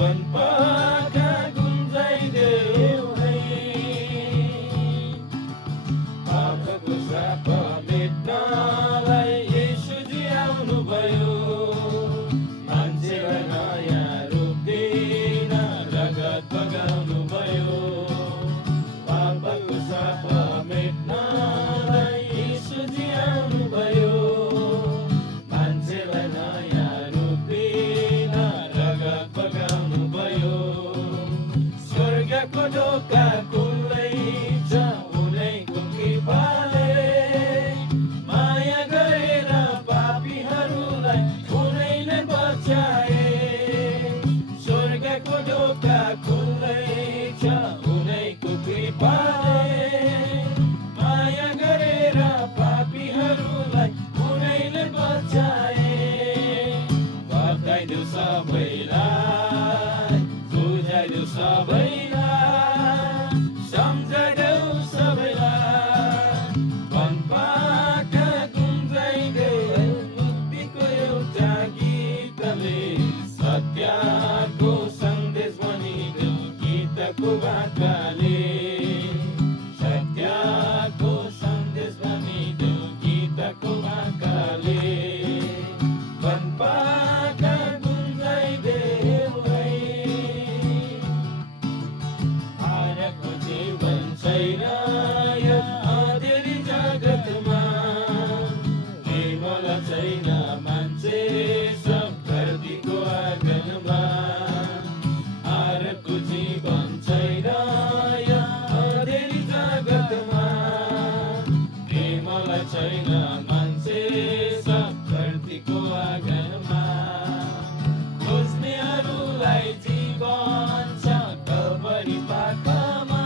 वनपाखा गुन्जाइदेऊ है। पापको श्राप मेट्नलाई येशूजी आउनुभयो। मान्छेलाई नयाँ रूप दिन रगत बगाउनुभयो। पापको श्राप मेट्नलाई येशूजी आउनुभयो। मान्छेलाई नयाँ रूप दिन रगत बगाउनुभयो। स्वर्गको ढोका खुल्लै छ उनैको कृपाले। माया गरेर पापीहरूलाई उनैले बचाए। स्वर्गको ढोका खुल्लै छ उनैको कृपाले। माया गरेर पापीहरूलाई उनैले बचाए। बताइदेऊ सबैलाई, बुझाइदेऊ सबैलाई, सम्झाइदेऊ सबैलाई। वनपाखा गुन्जाइदेऊ मुक्तिको एउटा गीतले। सत्यको सन्देश भनिदेऊ गीतको बाटाले। सत्यको सन्देश भनिदेऊ गीतको बाटाले। वनपाखा गुन्जाइदेऊ है। हारको जीवन छैन यो अँधेरी जगतमा। निर्मला छैन मान्छे सब धरतीको आँगनमा। हारको जीवन छैन यो अँधेरी जगतमा। निर्मला छैन मान्छे सब धरतीको आँगनमा। खोज्नेहरूलाई जीवन छ कल्भरी पाखमा।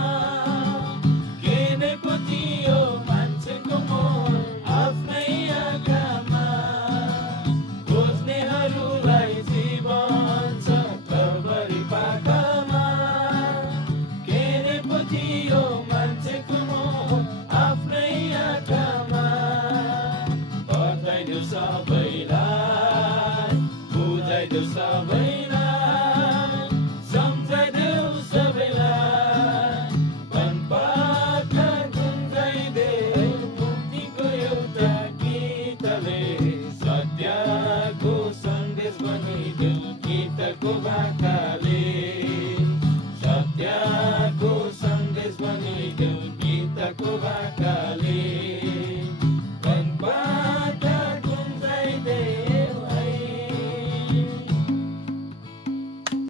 किनेको थियो मान्छेको मोल आफ्नै आँखामा। खोज्नेहरूलाई जीवन छ कल्भरी पाखमा। किनेको थियो मान्छेको मोल आफ्नै आँखामा। बताइदेऊ सबैलाई, बुझाइदेऊ सबैलाई, सम्झाइदेऊ सबैलाई। वनपाखा गुन्जाइदेऊ मुक्तिको एउटा गीतले। सत्यको सन्देश भनिदेऊ गीतको बाटाले।